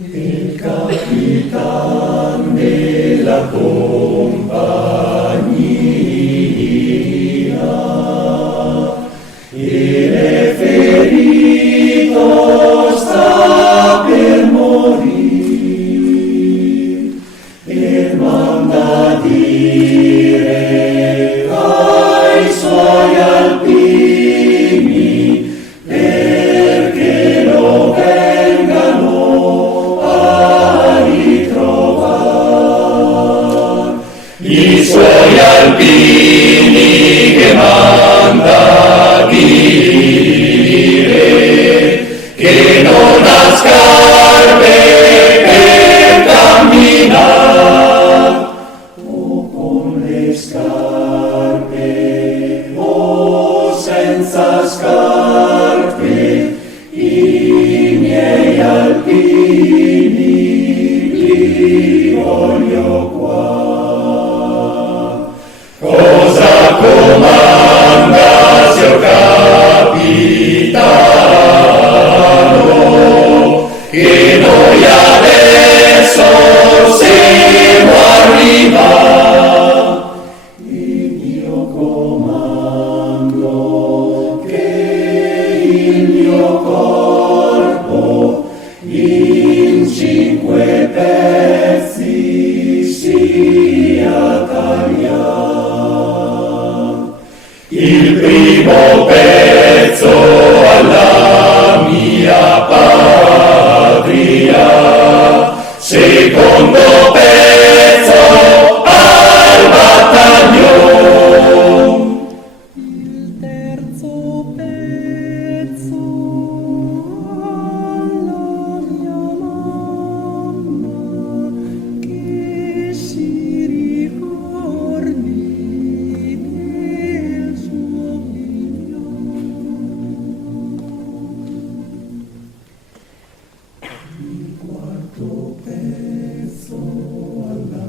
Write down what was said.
il capitan della compagnia, il è ferito, sta per morire, e manda dire ai suoi alpini perché lo vengano a ritrovare. I suoi alpini che manda dire che non ha scarpe per camminare, o con le scarpe o senza scarpe, i miei alpini li voglio qua. Cosa comanda, signor capitano, che noi adesso siamo arrivati? Ed io comando che il mio corpo in 5 pezzi sia tagliato. Il primo pezzo alla mia patria, secondo pezzo al battaglione, il terzo pezzo alla mia mamma, che si ricordi del suo figlio. Il quarto pezzo alla